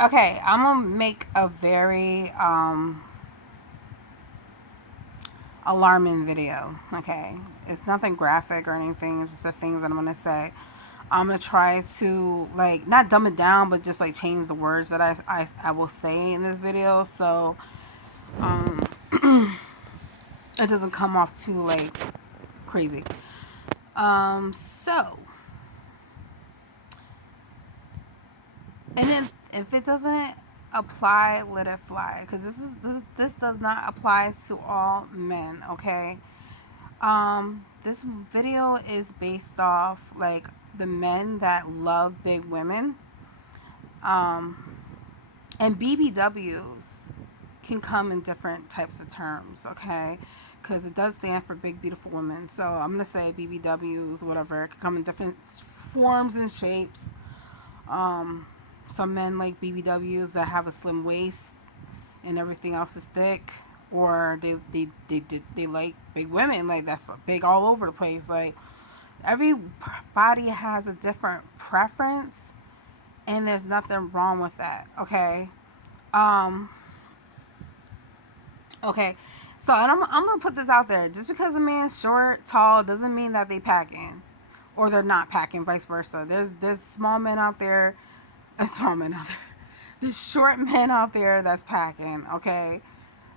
Okay, I'm gonna make a very alarming video. Okay, it's nothing graphic or anything. It's just the things that I'm gonna say. I'm gonna try to like not dumb it down, but just like change the words that I will say in this video, so it doesn't come off too like crazy. So and then if it doesn't apply, let it fly, because this does not apply to all men. Okay, this video is based off like the men that love big women. And BBWs can come in different types of terms, okay? Because it does stand for big, beautiful women. So I'm going to say BBWs, whatever. It can come in different forms and shapes. Some men like BBWs that have a slim waist and everything else is thick. Or they like big women, like that's big all over the place. Like everybody has a different preference, and there's nothing wrong with that, okay? Um, Okay, so and I'm gonna put this out there. Just because a man's short, tall, doesn't mean that they packing, or they're not packing. Vice versa. There's small men out there, small men out there. There's short men out there that's packing. Okay,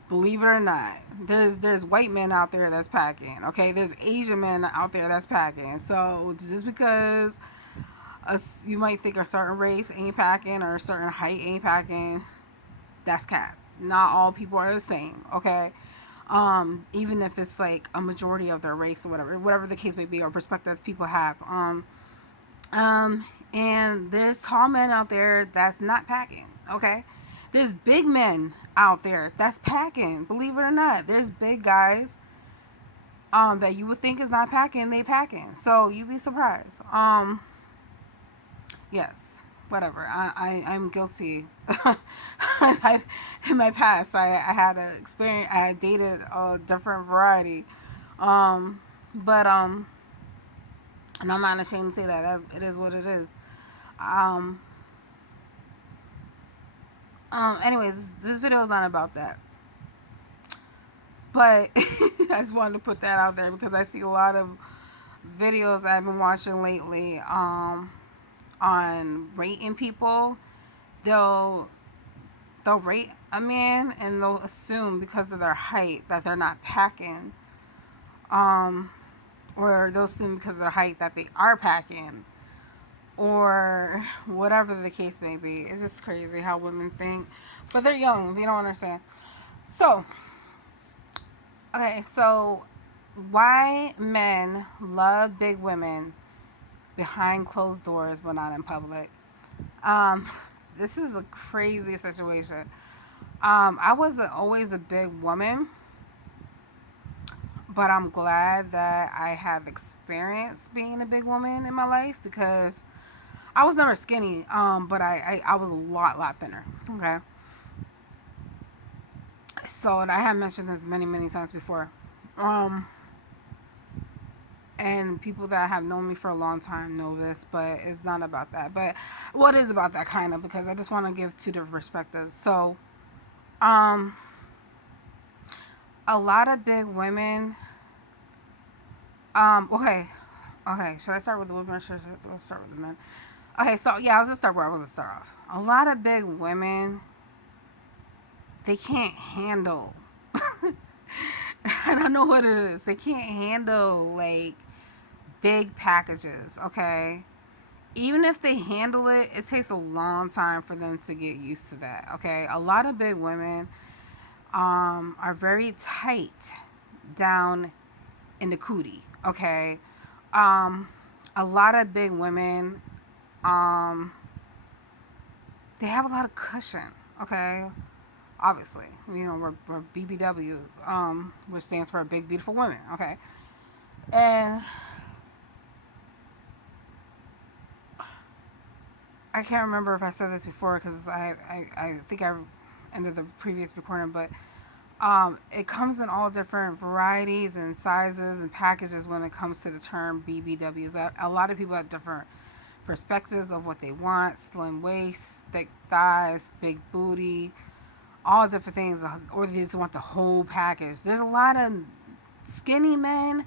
believe it or not. There's white men out there that's packing. Okay, there's Asian men out there that's packing. So just because you might think a certain race ain't packing or a certain height ain't packing, that's cap. Not all people are the same, okay? Even if it's like a majority of their race or whatever the case may be, or perspective people have. And there's tall men out there that's not packing, okay? There's big men out there that's packing, believe it or not. There's big guys that you would think is not packing, they packing. So you'd be surprised. Yes, whatever. I'm guilty. In my past, I had an experience. I dated a different variety. But and I'm not ashamed to say that. It is what it is. Um, Anyways, this video is not about that. But I just wanted to put that out there because I see a lot of videos I've been watching lately. On rating people, they'll they'll rate a man and they'll assume because of their height that they're not packing, or they'll assume because of their height that they are packing, or whatever the case may be. It's just crazy how women think, but they're young, they don't understand. So okay, so why men love big women behind closed doors but not in public. um this is a crazy situation. I wasn't always a big woman, but I'm glad that I have experienced being a big woman in my life because I was never skinny, but I was a lot thinner. Okay. So, and I have mentioned this many times before. Um, and people that have known me for a long time know this, but it's not about that. But what is about that kind of, because I just want to give two different perspectives. So, um, a lot of big women. Okay, okay. Should I start with the women or should I start with the men? Okay, so yeah, I was gonna start where I was gonna start off. A lot of big women, they can't handle. I don't know what it is. They can't handle like big packages. Okay, even if they handle it, it takes a long time for them to get used to that. Okay, a lot of big women are very tight down in the cootie. Okay, um, a lot of big women, um, they have a lot of cushion. Okay, obviously, you know we're BBWs, which stands for big beautiful women. Okay, and I can't remember if I said this before because I think I ended the previous recording, but it comes in all different varieties and sizes and packages when it comes to the term BBWs. A lot of people have different perspectives of what they want: slim waist, thick thighs, big booty, all different things, or they just want the whole package. There's a lot of skinny men,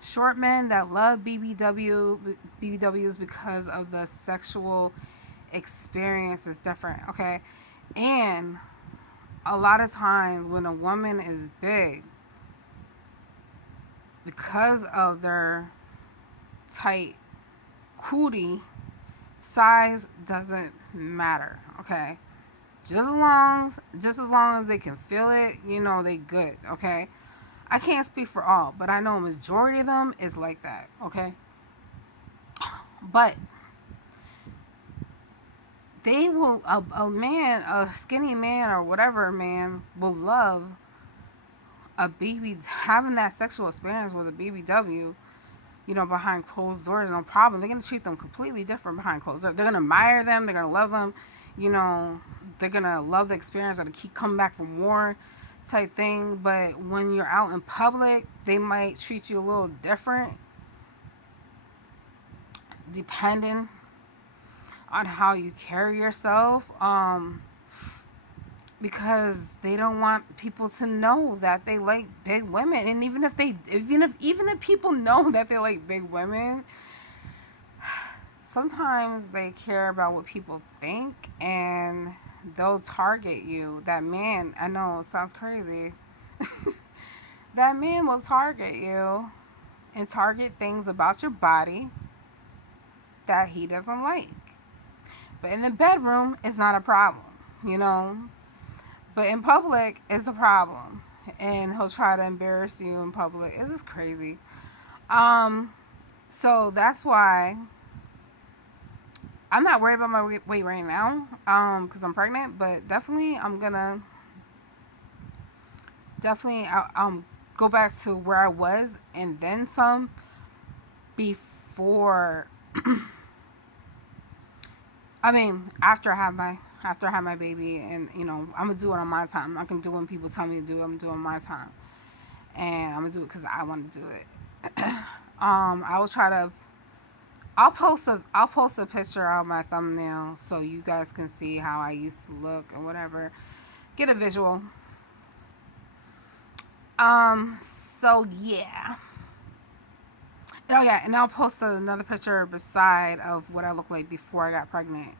short men that love BBWs because of the sexual experience is different, okay? And a lot of times when a woman is big, because of their tight cootie, size doesn't matter, okay? Just as long as they can feel it, they good, okay? I can't speak for all, but I know a majority of them is like that, okay? But they will, a skinny man or whatever man will love a BB, having that sexual experience with a BBW, behind closed doors, no problem. They're going to treat them completely different behind closed doors. They're going to admire them. They're going to love them. They're going to love the experience. They're going to keep coming back for more type thing. But when you're out in public, they might treat you a little different depending on how you carry yourself. Because they don't want people to know that they like big women. And even if people know that they like big women, sometimes they care about what people think, and they'll target you. That man, I know it sounds crazy. That man will target you and target things about your body that he doesn't like. But in the bedroom, it's not a problem. But in public, it's a problem. And he'll try to embarrass you in public. It's just crazy. So that's why I'm not worried about my weight right now. Because I'm pregnant. But definitely, I'll go back to where I was and then some before. After I have my baby, and I'm gonna do it on my time. I'm not gonna do it when people tell me to do it. I'm gonna do it on my time, and I'm gonna do it because I want to do it. I will try to. I'll post a picture on my thumbnail so you guys can see how I used to look and whatever. Get a visual. So yeah. Oh yeah, and I'll post another picture beside of what I looked like before I got pregnant.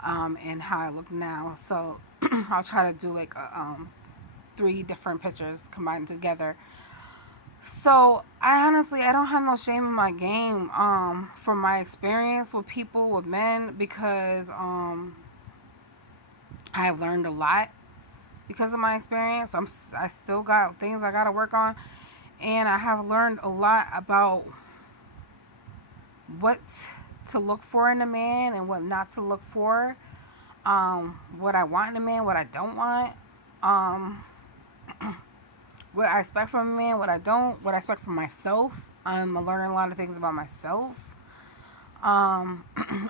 And how I look now. So I'll try to do like 3 different pictures combined together. So I don't have no shame in my game from my experience with people, with men, because I have learned a lot because of my experience. I still got things I got to work on, and I have learned a lot about what to look for in a man and what not to look for, what I want in a man, what I don't want, what I expect from a man, what I don't, what I expect from myself. I'm learning a lot of things about myself. I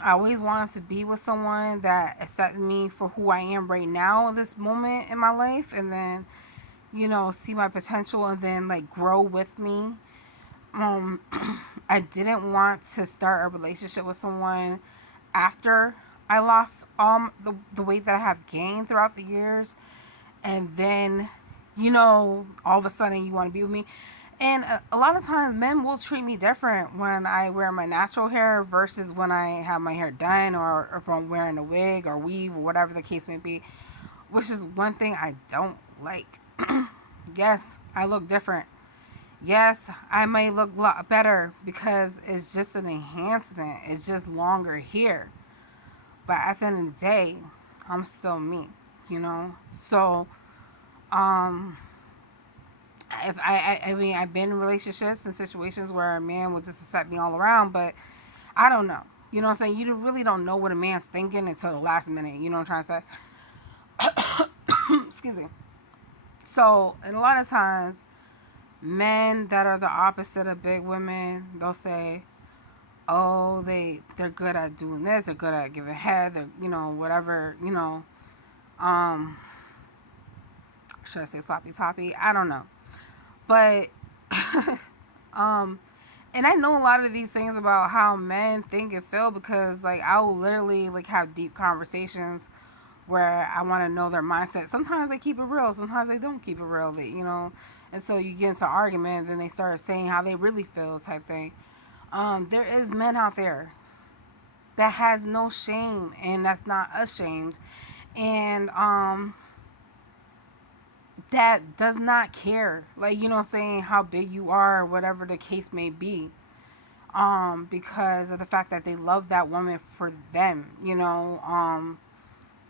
always wanted to be with someone that accepted me for who I am right now in this moment in my life, and then see my potential, and then like grow with me. I didn't want to start a relationship with someone after I lost the weight that I have gained throughout the years, and then all of a sudden you want to be with me. And a lot of times men will treat me different when I wear my natural hair versus when I have my hair done, or if I'm wearing a wig or weave or whatever the case may be, which is one thing I don't like. Yes, I look different. Yes, I may look a lot better because it's just an enhancement. It's just longer hair. But at the end of the day, I'm still me, So, if I've been in relationships and situations where a man will just accept me all around, but I don't know. You know what I'm saying? You really don't know what a man's thinking until the last minute. You know what I'm trying to say? Excuse me. So, and a lot of times, men that are the opposite of big women, they'll say, oh, they're good at doing this, they're good at giving head, they're, whatever, should I say sloppy toppy? I don't know. But, And I know a lot of these things about how men think and feel because, like, I will literally, like, have deep conversations where I want to know their mindset. Sometimes they keep it real, sometimes they don't keep it real. They, and so you get into an argument, then they start saying how they really feel, type thing. There is men out there that has no shame and that's not ashamed, and that does not care, like, what I'm saying, how big you are or whatever the case may be, because of the fact that they love that woman for them,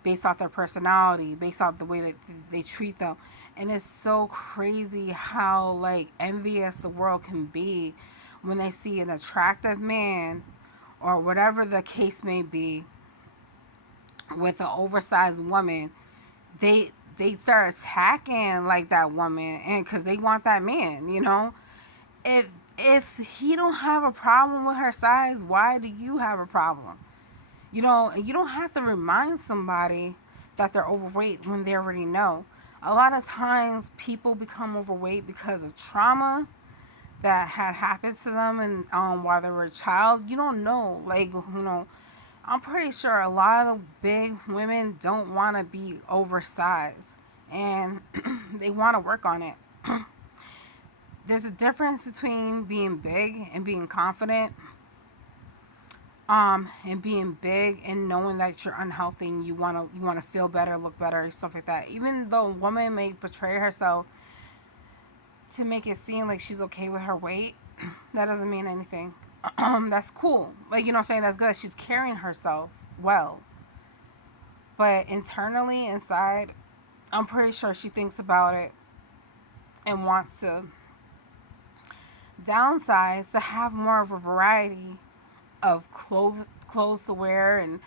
based off their personality, based off the way that they treat them. And it's so crazy how, like, envious the world can be when they see an attractive man or whatever the case may be with an oversized woman. They start attacking, like, that woman, and because they want that man, if he don't have a problem with her size, why do you have a problem? And you don't have to remind somebody that they're overweight when they already know. A lot of times people become overweight because of trauma that had happened to them, and while they were a child. You don't know, like, I'm pretty sure a lot of big women don't want to be oversized, and they want to work on it. There's a difference between being big and being confident, and being big and knowing that you're unhealthy and you want to feel better, look better, stuff like that. Even though a woman may portray herself to make it seem like she's okay with her weight, that doesn't mean anything. That's cool. Like, what I'm saying, that's good. She's carrying herself well. But internally, inside, I'm pretty sure she thinks about it and wants to downsize to have more of a variety of clothes to wear and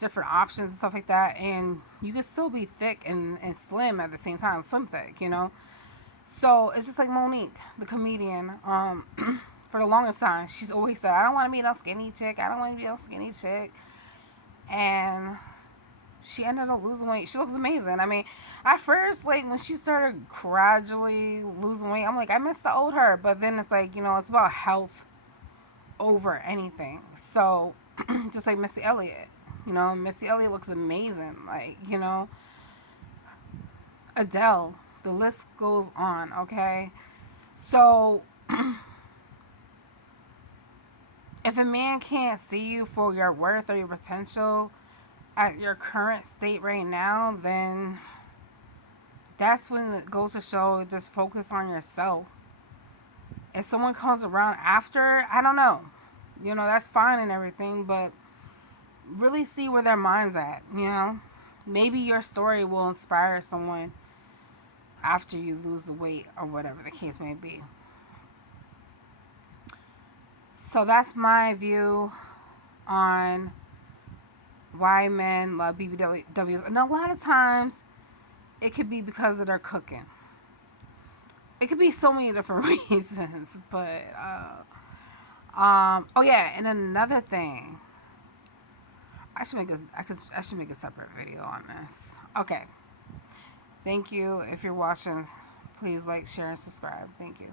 different options and stuff like that. And you can still be thick and slim at the same time. Slim thick. So it's just like Monique, the comedian. For the longest time, she's always said, I don't want to be no skinny chick. I don't want to be no skinny chick. And she ended up losing weight. She looks amazing. I mean, at first, like, when she started gradually losing weight, I'm like, I miss the old her. But then it's like, it's about health over anything. So, just like Missy Elliott. Missy Elliott looks amazing. Like, Adele. The list goes on, okay? So, if a man can't see you for your worth or your potential at your current state right now, then that's when it goes to show, just focus on yourself. If someone comes around after, I don't know. That's fine and everything, but really see where their mind's at, Maybe your story will inspire someone after you lose the weight or whatever the case may be. So that's my view on why men love BBWs. And a lot of times it could be because of their cooking. It could be so many different reasons. But oh yeah, and another thing. I should make a separate video on this. Okay. Thank you. If you're watching, please like, share, and subscribe. Thank you.